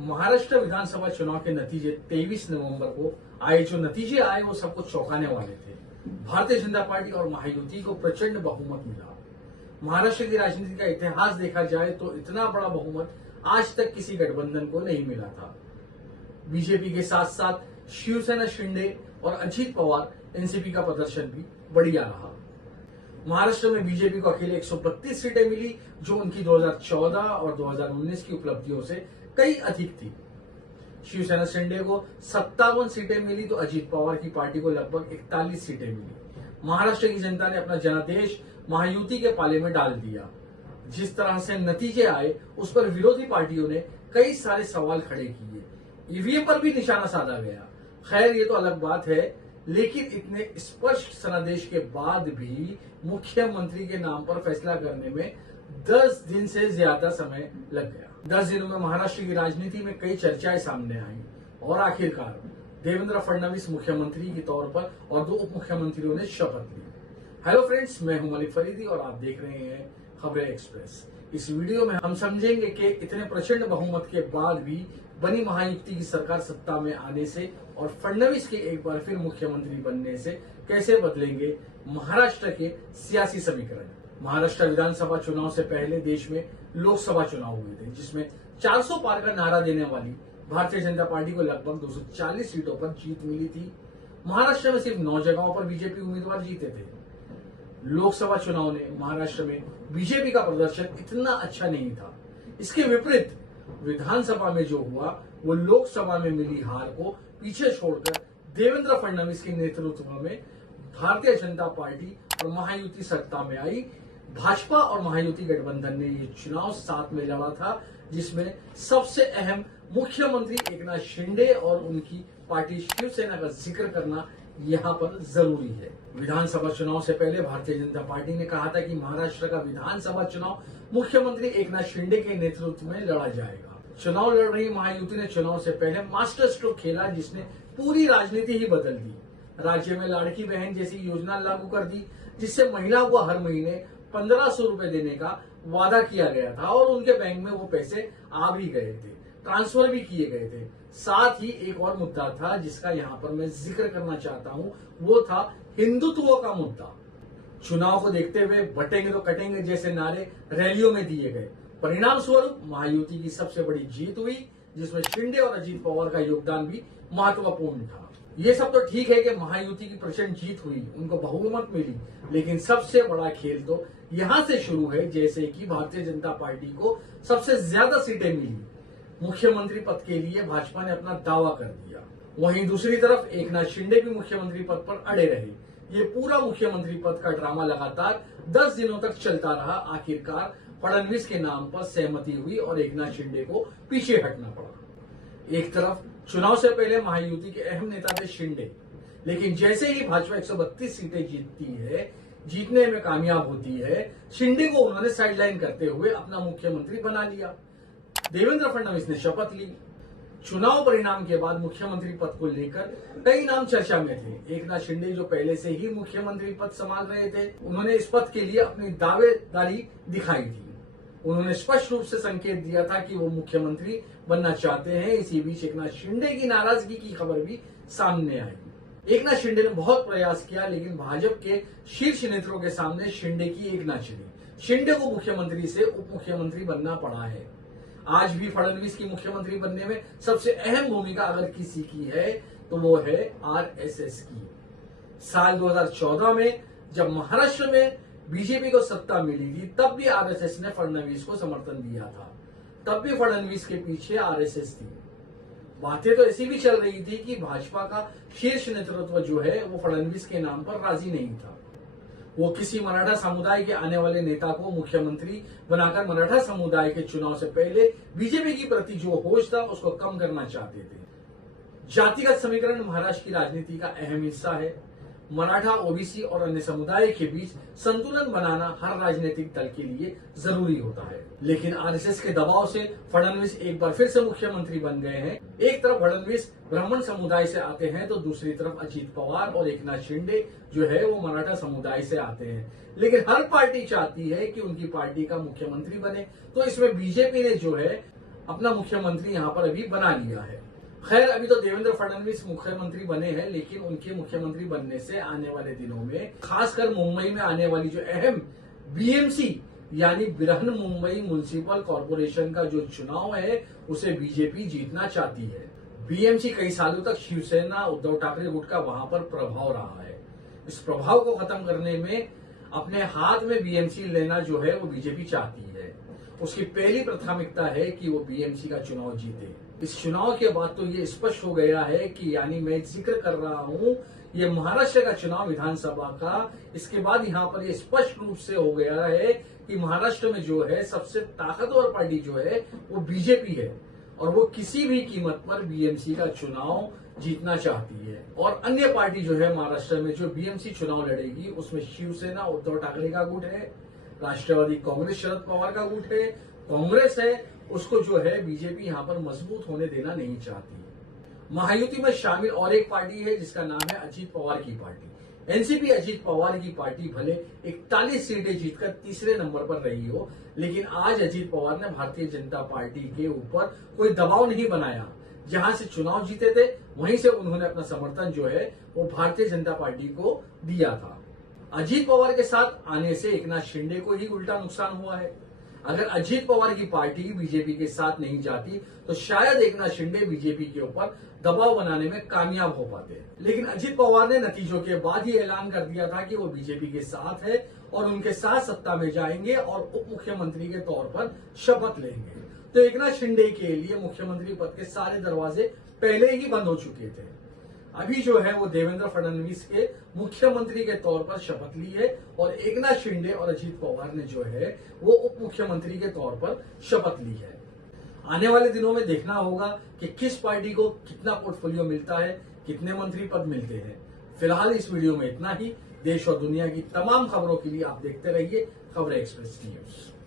महाराष्ट्र विधानसभा चुनाव के नतीजे 23 नवंबर को आए। जो नतीजे आए वो सबको चौंकाने वाले थे। भारतीय जनता पार्टी और महायुति को प्रचंड बहुमत मिला। महाराष्ट्र की राजनीति का इतिहास देखा जाए तो इतना बड़ा बहुमत आज तक किसी गठबंधन को नहीं मिला था। बीजेपी के साथ साथ शिवसेना, शिंदे और अजित पवार एनसीपी का प्रदर्शन भी बढ़िया रहा। महाराष्ट्र में बीजेपी को अकेले 132 सीटें मिली, जो उनकी 2014 और 2019 की उपलब्धियों से कई अधिक थी। शिवसेना, शिंदे को 57 सीटें मिली तो अजित पवार की पार्टी को लगभग 41 सीटें मिली। महाराष्ट्र की जनता ने अपना जनादेश महायुति के पाले में डाल दिया। जिस तरह से नतीजे आए उस पर विरोधी पार्टियों ने कई सारे सवाल खड़े किए। ईवीएम पर भी निशाना साधा गया। खैर, ये तो अलग बात है, लेकिन इतने स्पष्ट सनादेश के बाद भी मुख्यमंत्री के नाम पर फैसला करने में 10 दिन से ज्यादा समय लग गया। 10 दिनों में महाराष्ट्र की राजनीति में कई चर्चाएं सामने आई और आखिरकार देवेंद्र फडणवीस मुख्यमंत्री के तौर पर और 2 उप मुख्यमंत्रियों ने शपथ ली। हेलो फ्रेंड्स, मैं हूं मलिक फरीदी और आप देख रहे हैं खबरें एक्सप्रेस। इस वीडियो में हम समझेंगे कि इतने प्रचंड बहुमत के बाद भी बनी महायुति की सरकार सत्ता में आने से और फडणवीस के एक बार फिर मुख्यमंत्री बनने से कैसे बदलेंगे महाराष्ट्र के सियासी समीकरण। महाराष्ट्र विधानसभा चुनाव से पहले देश में लोकसभा चुनाव हुए थे, जिसमें 400 पार का नारा देने वाली भारतीय जनता पार्टी को लगभग 240 सीटों पर जीत मिली थी। महाराष्ट्र में सिर्फ 9 जगहों पर बीजेपी उम्मीदवार जीते थे। लोकसभा चुनाव ने महाराष्ट्र में बीजेपी का प्रदर्शन इतना अच्छा नहीं था। इसके विपरीत विधानसभा में जो हुआ वो लोकसभा में मिली हार को पीछे छोड़कर देवेंद्र फडणवीस के नेतृत्व में भारतीय जनता पार्टी और महायुति सत्ता में आई। भाजपा और महायुति गठबंधन ने ये चुनाव साथ में लड़ा था, जिसमें सबसे अहम मुख्यमंत्री एकनाथ शिंदे और उनकी पार्टी शिवसेना का जिक्र करना यहाँ पर जरूरी है। विधानसभा चुनाव से पहले भारतीय जनता पार्टी ने कहा था कि महाराष्ट्र का विधानसभा चुनाव मुख्यमंत्री एकनाथ शिंदे के नेतृत्व में लड़ा जाएगा। चुनाव लड़ रही महायुति ने चुनाव से पहले मास्टर स्ट्रोक खेला, जिसने पूरी राजनीति ही बदल दी। राज्य में लाड़की बहन जैसी योजना लागू कर दी, जिससे महिलाओं को हर महीने 1500 रुपए देने का वादा किया गया था और उनके बैंक में वो पैसे आ भी गए थे, ट्रांसफर भी किए गए थे। साथ ही एक और मुद्दा था जिसका यहाँ पर मैं जिक्र करना चाहता हूँ, वो था हिंदुत्व का मुद्दा। चुनाव को देखते हुए बटेंगे तो कटेंगे जैसे नारे रैलियों में दिए गए। परिणाम स्वरूप महायुति की सबसे बड़ी जीत हुई, जिसमें शिंदे और अजित पवार का योगदान भी महत्वपूर्ण था। ये सब तो ठीक है कि महायुति की प्रचंड जीत हुई, उनको बहुमत मिली, लेकिन सबसे बड़ा खेल तो यहाँ से शुरू है, जैसे कि भारतीय जनता पार्टी को सबसे ज्यादा सीटें मिली। मुख्यमंत्री पद के लिए भाजपा ने अपना दावा कर दिया। वहीं दूसरी तरफ एकनाथ शिंदे भी मुख्यमंत्री पद पर अड़े रहे। ये पूरा मुख्यमंत्री पद का ड्रामा लगातार 10 दिनों तक चलता रहा। आखिरकार फडणवीस के नाम पर सहमति हुई और एकनाथ शिंदे को पीछे हटना पड़ा। एक तरफ चुनाव से पहले महायुति के अहम नेता थे शिंदे, लेकिन जैसे ही भाजपा 132 सीटें जीतती है, जीतने में कामयाब होती है, शिंदे को उन्होंने साइडलाइन करते हुए अपना मुख्यमंत्री बना लिया। देवेंद्र फडणवीस ने शपथ ली। चुनाव परिणाम के बाद मुख्यमंत्री पद को लेकर कई नाम चर्चा में थे। एकनाथ शिंदे, जो पहले से ही मुख्यमंत्री पद संभाल रहे थे, उन्होंने इस पद के लिए अपनी दावेदारी दिखाई थी। उन्होंने स्पष्ट रूप से संकेत दिया था कि वो मुख्यमंत्री बनना चाहते हैं। इसी बीच एकनाथ शिंदे की नाराजगी की खबर भी सामने आई। एकनाथ शिंदे ने बहुत प्रयास किया, लेकिन भाजपा के शीर्ष नेताओं के सामने शिंदे की एक ना चली। शिंदे को मुख्यमंत्री से उप मुख्यमंत्री बनना पड़ा है। आज भी फडणवीस की मुख्यमंत्री बनने में सबसे अहम भूमिका अगर किसी की है तो वो है आरएसएस की। साल 2014 में जब महाराष्ट्र में बीजेपी को सत्ता मिली थी, तब भी आरएसएस ने फडणवीस को समर्थन दिया था। तब भी फडणवीस के पीछे आरएसएस थी। बातें तो ऐसी भी चल रही थी कि भाजपा का शीर्ष नेतृत्व जो है वो फडणवीस के नाम पर राजी नहीं था। वो किसी मराठा समुदाय के आने वाले नेता को मुख्यमंत्री बनाकर मराठा समुदाय के चुनाव से पहले बीजेपी की प्रति जो होश था उसको कम करना चाहते थे। जातिगत समीकरण महाराष्ट्र की राजनीति का अहम हिस्सा है। मराठा, ओबीसी और अन्य समुदाय के बीच संतुलन बनाना हर राजनीतिक दल के लिए जरूरी होता है, लेकिन आरएसएस के दबाव से फडणवीस एक बार फिर से मुख्यमंत्री बन गए हैं। एक तरफ फडणवीस ब्राह्मण समुदाय से आते हैं तो दूसरी तरफ अजित पवार और एकनाथ शिंदे जो है वो मराठा समुदाय से आते हैं। लेकिन हर पार्टी चाहती है कि उनकी पार्टी का मुख्यमंत्री बने, तो इसमें बीजेपी ने जो है अपना मुख्यमंत्री यहाँ पर अभी बना लिया है। खैर, अभी तो देवेंद्र फडणवीस मुख्यमंत्री बने हैं, लेकिन उनके मुख्यमंत्री बनने से आने वाले दिनों में खासकर मुंबई में आने वाली जो अहम बीएमसी यानी बृहन मुंबई म्युनिसिपल कॉर्पोरेशन का जो चुनाव है उसे बीजेपी जीतना चाहती है। बीएमसी कई सालों तक शिवसेना उद्धव ठाकरे गुट का वहां पर प्रभाव रहा है। इस प्रभाव को खत्म करने में अपने हाथ में बीएमसी लेना जो है वो बीजेपी चाहती है। उसकी पहली प्राथमिकता है कि वो बीएमसी का चुनाव जीते। इस चुनाव के बाद तो ये स्पष्ट हो गया है कि यानी मैं जिक्र कर रहा हूं ये महाराष्ट्र का चुनाव विधानसभा का, इसके बाद यहाँ पर ये स्पष्ट रूप से हो गया है कि महाराष्ट्र में जो है सबसे ताकतवर पार्टी जो है वो बीजेपी है और वो किसी भी कीमत पर बीएमसी का चुनाव जीतना चाहती है। और अन्य पार्टी जो है महाराष्ट्र में जो बीएमसी चुनाव लड़ेगी उसमें शिवसेना उद्धव ठाकरे का गुट है, राष्ट्रवादी कांग्रेस शरद पवार का गुट है, कांग्रेस है, उसको जो है बीजेपी यहाँ पर मजबूत होने देना नहीं चाहती। महायुति में शामिल और एक पार्टी है जिसका नाम है अजीत पवार की पार्टी। एनसीपी अजीत पवार की पार्टी भले 41 सीटें जीतकर तीसरे नंबर पर रही हो, लेकिन आज अजीत पवार ने भारतीय जनता पार्टी के ऊपर कोई दबाव नहीं बनाया। जहां से चुनाव जीते थे वहीं से उन्होंने अपना समर्थन जो है वो भारतीय जनता पार्टी को दिया था। अजीत पवार के साथ आने से एकनाथ शिंदे को ही उल्टा नुकसान हुआ है। अगर अजीत पवार की पार्टी बीजेपी के साथ नहीं जाती तो शायद एकनाथ शिंदे बीजेपी के ऊपर दबाव बनाने में कामयाब हो पाते। लेकिन अजीत पवार ने नतीजों के बाद ही ऐलान कर दिया था कि वो बीजेपी के साथ है और उनके साथ सत्ता में जाएंगे और उप मुख्यमंत्री के तौर पर शपथ लेंगे। तो एकनाथ शिंदे के लिए मुख्यमंत्री पद के सारे दरवाजे पहले ही बंद हो चुके थे। अभी जो है वो देवेंद्र फडणवीस के मुख्यमंत्री के तौर पर शपथ ली है और एकनाथ शिंदे और अजीत पवार ने जो है वो उप मुख्यमंत्री के तौर पर शपथ ली है। आने वाले दिनों में देखना होगा कि किस पार्टी को कितना पोर्टफोलियो मिलता है, कितने मंत्री पद मिलते हैं। फिलहाल इस वीडियो में इतना ही। देश और दुनिया की तमाम खबरों के लिए आप देखते रहिए खबरें एक्सप्रेस न्यूज।